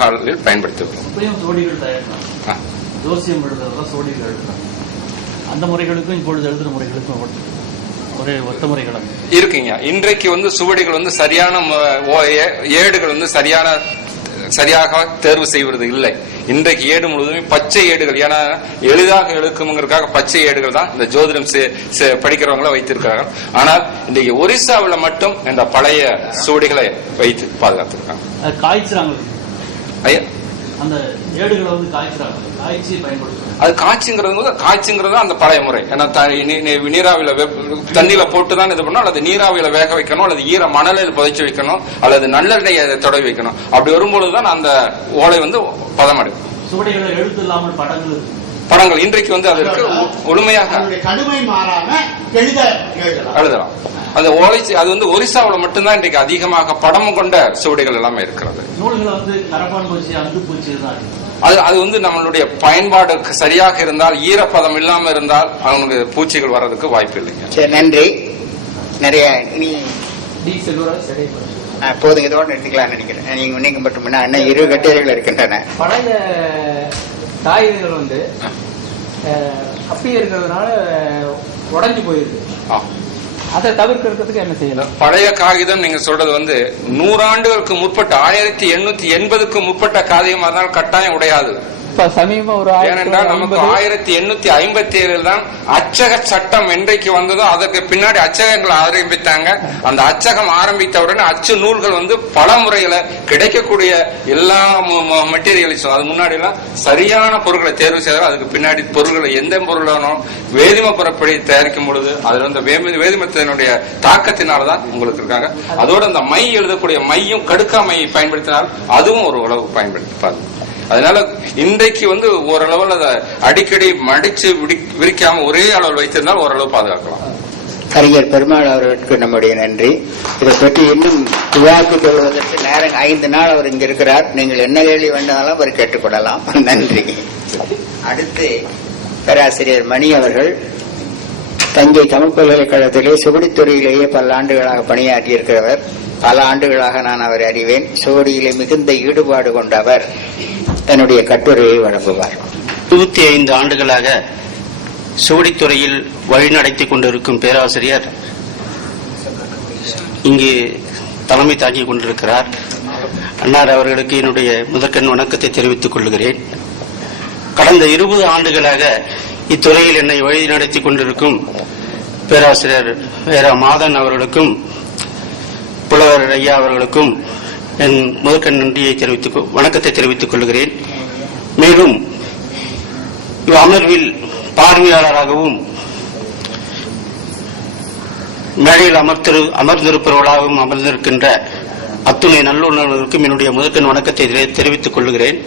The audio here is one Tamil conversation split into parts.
காலில் பயன்படுத்தி வருகிறோம் இப்பயும் சோடிகள் தயாரிக்கலாம். ஆ. ஜோசியம் எழுதுறதா சோடிகள் எழுதுறாங்க அந்த முறைகளுக்கும் இப்பொழுது எழுதுற முறைகளுக்கும் ஒட்டு- ஒரே ஒத்த முறைகள் இருக்குங்க. இன்றைக்கு வந்து சுவடிகள் வந்து சரியான ஏடுகள் வந்து சரியான சரியாக தேர்வு செய்வது இல்லை. இன்றைக்கு ஏடு முழுவதுமே பச்சை ஏடுகள் ஏன்னா எளிதாக எழுக்குங்கிறதுக்காக பச்சை ஏடுகள் தான் இந்த ஜோதிடம் படிக்கிறவங்கள வைத்திருக்காங்க ஆனால் இன்றைக்கு ஒரிசாவில் மட்டும் இந்த பழைய சுவடிகளை வைத்து பாதுகாத்திருக்காங்க. காய்ச்சுறாங்க அது காய்ச்சுங்கிறது காய்ச்சுங்கிறது அந்த பழைய முறை. ஏன்னா நீராவியில தண்ணியில போட்டு தான் இது பண்ணணும். அல்லது நீராவியில வேக வைக்கணும். அல்லது ஈர மணலில் புதைச்சு வைக்கணும். அல்லது நல்லெண்ணெயை தொடை வைக்கணும். அப்படி வரும்பொழுது தான் அந்த ஓலை வந்து பதமடையும் சுவடிகளை எழுத்து இல்லாமல் படங்கள் படங்கள் இன்றைக்கு வந்து அதற்கு முழுமையாக கடுமை மாறாம எழுத எழுதலாம். அந்த ஓலை சி- அது வந்து ஒரிசாவில் மட்டும்தான் இன்றைக்கு அதிகமாக படம் கொண்ட சுவடிகள் எல்லாமே இருக்கிறது. அது அது வந்து நம்மளுடைய பயன்பாடு சரியாக இருந்தால் ஈரப்பதம் இல்லாம இருந்தால் அவனுக்கு பூச்சிகள் வர்றதுக்கு வாய்ப்பு இல்லைங்க. சரி நன்றி. நிறைய இனி ஆ, போதும் இதோட நிறுத்திக்கலாம்னு நினைக்கிறேன். நீங்க நீங்க மட்டும் முன்ன இன்னும் இரு கட்டுரைகள் இருக்கின்றன. பழைய காகிதங்கள் வந்து அப்படியே இருக்கிறதுனால உடஞ்சி ஆ. அதை தவிர்க்கிறதுக்கு என்ன செய்யலாம்? பழைய காகிதம் நீங்க சொல்றது வந்து நூறாண்டுகளுக்கு முற்பட்ட ஆயிரத்தி எண்ணூத்தி எண்பதுக்கு முற்பட்ட காகிதமா இருந்தால் கட்டாயம் உடையாது. இப்ப சமீபம் ஒரு ஆயிரத்தி ஏனென்றால் நமக்கு ஐம்பது- ஆயிரத்தி எண்ணூத்தி ஐம்பத்தி ஏழில் தான் அச்சக சட்டம் என்றைக்கு வந்ததோ அதற்கு பின்னாடி அச்சகங்கள் ஆரம்பித்தாங்க. அந்த அச்சகம் ஆரம்பித்தவுடனே அச்சு நூல்கள் வந்து பல முறையில கிடைக்கக்கூடிய எல்லா மெட்டீரியல்ஸும் அது முன்னாடி எல்லாம் சரியான பொருட்களை தேர்வு செய்தால் அதுக்கு பின்னாடி பொருட்களை எந்த பொருளானோ வேதிம புறப்படி தயாரிக்கும் பொழுது அதுல வேமி- வேதிமத்தினுடைய தாக்கத்தினால்தான் உங்களுக்கு இருக்காங்க. அதோட அந்த மை எழுதக்கூடிய மையும் கடுக்கா மையை பயன்படுத்தினால் அதுவும் ஒரு உழவு பயன்படுத்திப்பாரு அதனால இன்றைக்கு வந்து ஓரளவில் அதை அடிக்கடி மடிச்சு விடி- விரிக்காம ஒரே அளவில் வைத்திருந்தால் ஓரளவு பாதுகாக்கலாம். கலைஞர் பெருமாள் அவர்களுக்கு நம்முடைய நன்றி. இதை பற்றி இன்னும் விவாதித்துக் கொள்வதற்கு நேரம் ஐந்து நாள் அவர் இங்க இருக்கிறார். நீங்கள் என்ன கேள்வி வேண்டாலும் அவர் கேட்டுக்கொள்ளலாம். நன்றி. அடுத்து பேராசிரியர் மணி அவர்கள் தஞ்சை தமிழ் பல்கலைக்கழகத்திலே சுவடித்துறையிலேயே பல ஆண்டுகளாக பணியாற்றி இருக்கிறவர் பல ஆண்டுகளாக நான் அவரை அறிவேன். சுவடியிலே மிகுந்த ஈடுபாடு கொண்டவர். தன்னுடைய கட்டுரையை வழங்குவார். இருபத்தி ஐந்து ஆண்டுகளாக சுவடித்துறையில் வழிநடத்தி கொண்டிருக்கும் பேராசிரியர் இங்கு தலைமை தாங்கிக் கொண்டிருக்கிறார். அன்னார் அவர்களுக்கு என்னுடைய முதற்கண் வணக்கத்தை தெரிவித்துக் கொள்கிறேன். கடந்த இருபது ஆண்டுகளாக இத்துறையில் என்னை வழி நடத்தி கொண்டிருக்கும் பேராசிரியர் வேற மாதன் அவர்களுக்கும் புலவர் ஐயா அவர்களுக்கும் என் முதற்கண் நன்றியை தெரிவித்துக் கொ- வணக்கத்தை தெரிவித்துக் கொள்கிறேன். மேலும் அமர்வில் பார்வையாளராகவும் மேடையில் அமர்த்திரு அமர்ந்திருப்பவர்களாகவும் அமர்ந்திருக்கின்ற அத்துணை நல்லுணர்வுக்கும் என்னுடைய முதற்கண் வணக்கத்தை தெரிவித்துக் கொள்கிறேன்.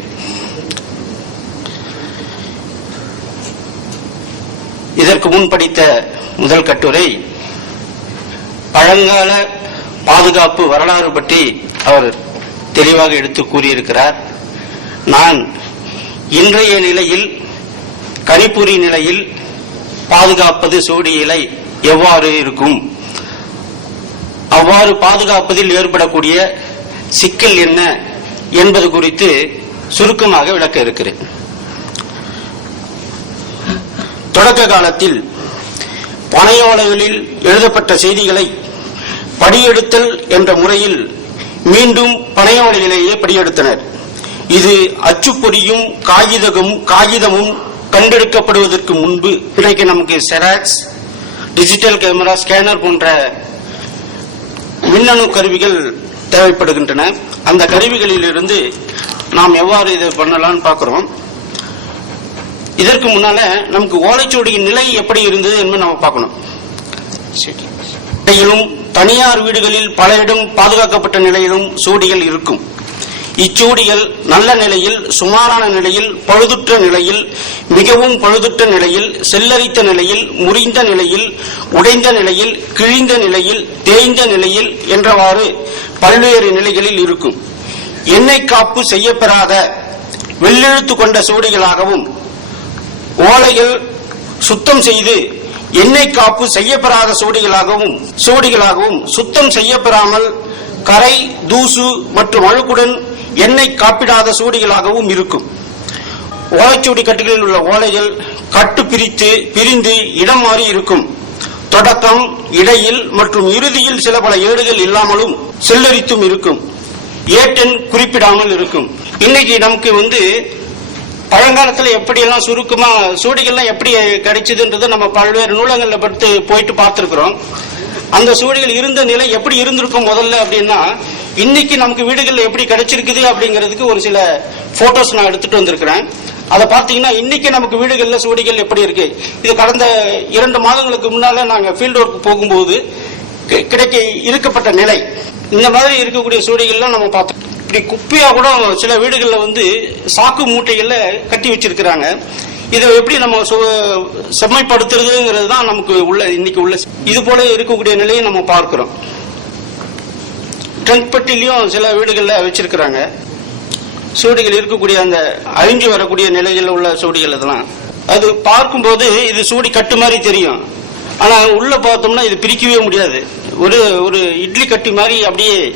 இதற்கு முன் படித்த முதல் கட்டுரை பழங்கால பாதுகாப்பு வரலாறு பற்றி அவர் தெளிவாக எடுத்து கூறியிருக்கிறார். நான் இன்றைய நிலையில் கணிப்பொறி நிலையில் பாதுகாப்பது சூடியலை எவ்வாறு இருக்கும்? அவ்வாறு பாதுகாப்பதில் ஏற்படக்கூடிய சிக்கல் என்ன என்பது குறித்து சுருக்கமாக விளக்க இருக்கிறேன். தொடக்க காலத்தில் பனையோலைகளில் எழுதப்பட்ட செய்திகளை படியெடுத்தல் என்ற முறையில் மீண்டும் பனையோலையிலேயே படியெடுத்தனர். இது அச்சுப்பொறியும் காகிதமும் காகிதமும் கண்டெடுக்கப்படுவதற்கு முன்பு இன்றைக்கு நமக்கு செராக்ஸ் டிஜிட்டல் கேமரா ஸ்கேனர் போன்ற மின்னணு கருவிகள் தேவைப்படுகின்றன. அந்த கருவிகளில் இருந்து நாம் எவ்வாறு இதை பண்ணலாம்னு பார்க்கிறோம். இதற்கு முன்னால நமக்கு ஓலைச்சுவடியின் நிலை எப்படி இருந்தது என்பதை நம்ம பார்க்கணும். இடையிலும் தனியார் வீடுகளில் பல இடம் பாதுகாக்கப்பட்ட நிலையிலும் சூடிகள் இருக்கும். இச்சூடிகள் நல்ல நிலையில் சுமாரான நிலையில் பழுதுற்ற நிலையில் மிகவும் பழுதுற்ற நிலையில் செல்லரித்த நிலையில் முறிந்த நிலையில் உடைந்த நிலையில் கிழிந்த நிலையில் தேய்ந்த நிலையில் என்றவாறு பல்வேறு நிலைகளில் இருக்கும். எண்ணெய் காப்பு செய்யப்பெறாத வெள்ளெழுத்து கொண்ட சூடிகளாகவும் ஓலைகள் சுத்தம் செய்து எண்ணெய் காப்பு செய்யப்பெறாத சுவடிகளாகவும் சுவடிகளாகவும் சுத்தம் செய்யப்பெறாமல் கரை தூசு மற்றும் அழுக்குடன் எண்ணெய் காப்பிடாத சூடிகளாகவும் இருக்கும். ஓலைச்சுவடி கட்டுகளில் உள்ள ஓலைகள் கட்டு பிரித்து பிரிந்து இடம் மாறி இருக்கும். தொடக்கம் இடையில் மற்றும் இறுதியில் சில பல ஏடுகள் இல்லாமலும் செல்லரித்தும் இருக்கும். ஏட்டெண் குறிப்பிடாமல் இருக்கும். இன்னைக்கு நமக்கு வந்து பழங்காலத்துல எப்படியெல்லாம் சுருக்கமா சூடிகள்லாம் எப்படி கிடைச்சதுன்றதை நம்ம பல்வேறு நூலகங்கள்ல படுத்து போயிட்டு பார்த்திருக்கிறோம். அந்த சூடிகள் இருந்த நிலை எப்படி இருந்திருக்கும் முதல்ல அப்படின்னா இன்னைக்கு நமக்கு வீடுகள்ல எப்படி கிடைச்சிருக்குது அப்படிங்கிறதுக்கு ஒரு சில போட்டோஸ் நான் எடுத்துட்டு வந்திருக்கிறேன். அதை பார்த்தீங்கன்னா இன்னைக்கு நமக்கு வீடுகள்ல சூடிகள் எப்படி இருக்கு? இது கடந்த இரண்டு மாதங்களுக்கு முன்னால நாங்க ஃபீல்டு ஒர்க் போகும்போது கிடைக்க இருக்கப்பட்ட நிலை. இந்த மாதிரி இருக்கக்கூடிய சூடிகள்லாம் நம்ம பார்த்தோம் இப்படி குப்பையா கூட சில வீடுகள்ல வந்து சாக்கு மூட்டைகள்ல கட்டி வச்சிருக்கிறாங்க. இதை எப்படி நம்ம சு- செம்மைப்படுத்துறதுங்கிறது தான் நமக்கு உள்ள இன்னைக்கு உள்ள இது போல இருக்கக்கூடிய நிலையை நம்ம பார்க்கிறோம். டெங்க்பட்டிலையும் சில வீடுகள்ல வச்சிருக்கிறாங்க. சூடிகள் இருக்கக்கூடிய அந்த அழிஞ்சு வரக்கூடிய நிலையில் உள்ள சூடிகள் இதெல்லாம். அது பார்க்கும்போது இது சூடி கட்டு மாதிரி தெரியும். ஆனா உள்ள பார்த்தோம்னா இது பிரிக்கவே முடியாது. ஒரு ஒரு இட்லி கட்டி மாதிரி அப்படியே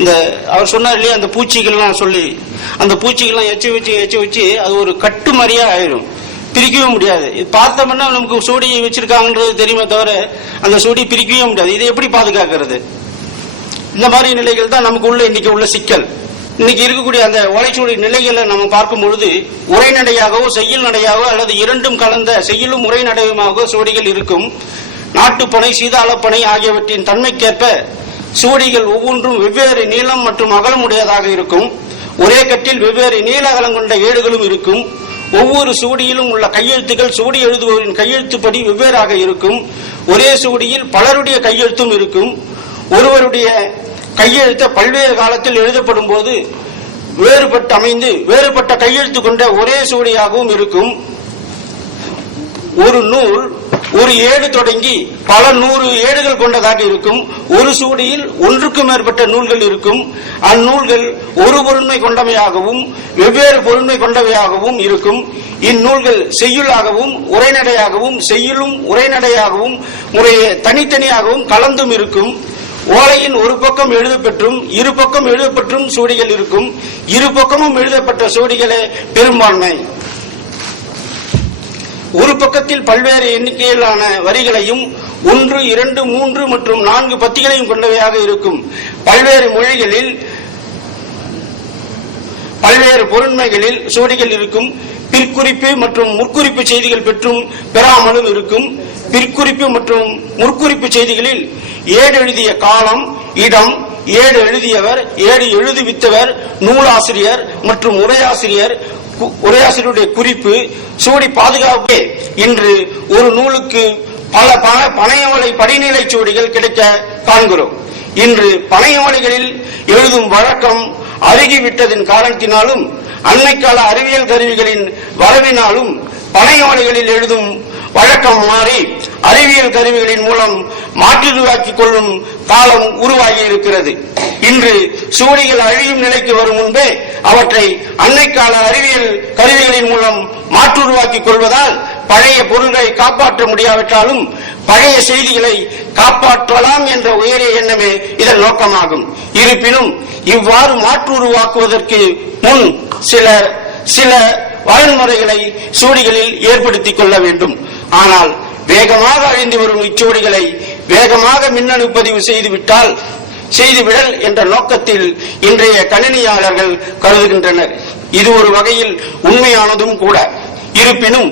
இந்த அவர் சொன்னார் இல்லையா அந்த பூச்சிகள்லாம் சொல்லி அந்த பூச்சிகள்லாம் எச்சு வச்சு எச்சு வச்சு அது ஒரு கட்டு மாதிரியா ஆயிரும். பிரிக்கவே முடியாது. இது பார்த்தோம்னா நமக்கு சூடி வச்சிருக்காங்கன்றது தெரியுமே தவிர அந்த சூடி பிரிக்கவே முடியாது. இதை எப்படி பாதுகாக்கிறது? இந்த மாதிரி நிலைகள் தான் நமக்கு உள்ள இன்னைக்கு உள்ள சிக்கல். இன்னைக்கு இருக்கக்கூடிய அந்த ஓலைச்சுவடி நிலைகளை நம்ம பார்க்கும் பொழுது உரைநடையாகவோ செய்யுள் நடையாகவோ அல்லது இரண்டும் கலந்த செய்யுளும் உரைநடையுமாக சுவடிகள் இருக்கும். நாட்டுப்பனை சீதாளப்பனை ஆகியவற்றின் தன்மைக்கேற்ப சுவடிகள் ஒவ்வொன்றும் வெவ்வேறு நீளம் மற்றும் அகலம் உடையதாக இருக்கும். ஒரே கட்டில் வெவ்வேறு நீள அகலம் கொண்ட ஏடுகளும் இருக்கும். ஒவ்வொரு சுவடியிலும் உள்ள கையெழுத்துக்கள் சுவடி எழுதுபவரின் கையெழுத்துப்படி வெவ்வேறாக இருக்கும். ஒரே சுவடியில் பலருடைய கையெழுத்தும் இருக்கும். ஒருவருடைய கையெழுத்த பல்வேறு காலத்தில் எழுதப்படும் போது வேறுபட்டு அமைந்து வேறுபட்ட கையெழுத்து கொண்ட ஒரே சுவடியாகவும் இருக்கும். ஒரு நூல் ஒரு ஏடு தொடங்கி பல நூறு ஏடுகள் கொண்டதாக இருக்கும். ஒரு சூடியில் ஒன்றுக்கும் மேற்பட்ட நூல்கள் இருக்கும். அந்நூல்கள் ஒரு பொருண்மை கொண்டவையாகவும் வெவ்வேறு பொருண்மை கொண்டவையாகவும் இருக்கும். இந்நூல்கள் செய்யுளாகவும் உரைநடையாகவும் செய்யுளும் உரைநடையாகவும் முறையே தனித்தனியாகவும் கலந்தும் இருக்கும். ஓலையின் ஒரு பக்கம் எழுதப்பெற்றும் இரு பக்கம் எழுதப்பெற்றும் சூடிகள் இருக்கும். இரு பக்கமும் எழுதப்பட்ட சூடிகளே பெரும்பான்மை. ஒரு பக்கத்தில் பல்வேறு எண்ணிக்கையிலான வரிகளையும் ஒன்று இரண்டு மூன்று மற்றும் நான்கு பத்திகளையும் கொண்டவையாக இருக்கும். பல்வேறு மொழிகளில் பல்வேறு பொருண்மைகளில் சுவடிகள் இருக்கும். பிற்குறிப்பு மற்றும் முற்குறிப்பு செய்திகள் பெற்றும் பெறாமலும் இருக்கும். பிற்குறிப்பு மற்றும் முற்குறிப்பு செய்திகளில் ஏடு எழுதிய காலம் இடம் ஏடு எழுதியவர் ஏடு எழுதுவித்தவர் நூலாசிரியர் மற்றும் உரையாசிரியர் உரையாசிரியருடைய குறிப்பு சூடி பாதுகாப்பே. இன்று ஒரு நூலுக்கு பல ப- பனையோலை படிநிலை சுவடிகள் கிடைக்க காண்கிறோம். இன்று பனையோலைகளில் எழுதும் வழக்கம் அருகிவிட்டதின் காரணத்தினாலும் அண்மைக்கால அறிவியல் கருவிகளின் வரவினாலும் பனையோலைகளில் எழுதும் வழக்கம் மாறி அறிவியல் கருவிகளின் மூலம் மாற்றுருவாக்கிக் கொள்ளும் காலம் உருவாகி இருக்கிறது. இன்று சூடிகள் அழியும் நிலைக்கு வரும் முன்பே அவற்றை அன்னைக்கால அறிவியல் கருவிகளின் மூலம் மாற்றுருவாக்கிக் கொள்வதால் பழைய பொருள்களை காப்பாற்ற முடியாவிட்டாலும் பழைய செய்திகளை காப்பாற்றலாம் என்ற உயரிய எண்ணமே இதன் நோக்கமாகும். இருப்பினும் இவ்வாறு மாற்று உருவாக்குவதற்கு முன் சில சில வழிமுறைகளை சூடிகளில் ஏற்படுத்திக் கொள்ள வேண்டும். ஆனால் வேகமாக அழிந்து வரும் இச்சுவடிகளை வேகமாக மின்னணு பதிவு செய்துவிட்டால் செய்துவிடல் என்ற நோக்கத்தில் இன்றைய கணினியாளர்கள் கருதுகின்றனர். இது ஒரு வகையில் உண்மையானதும் கூட. இருப்பினும்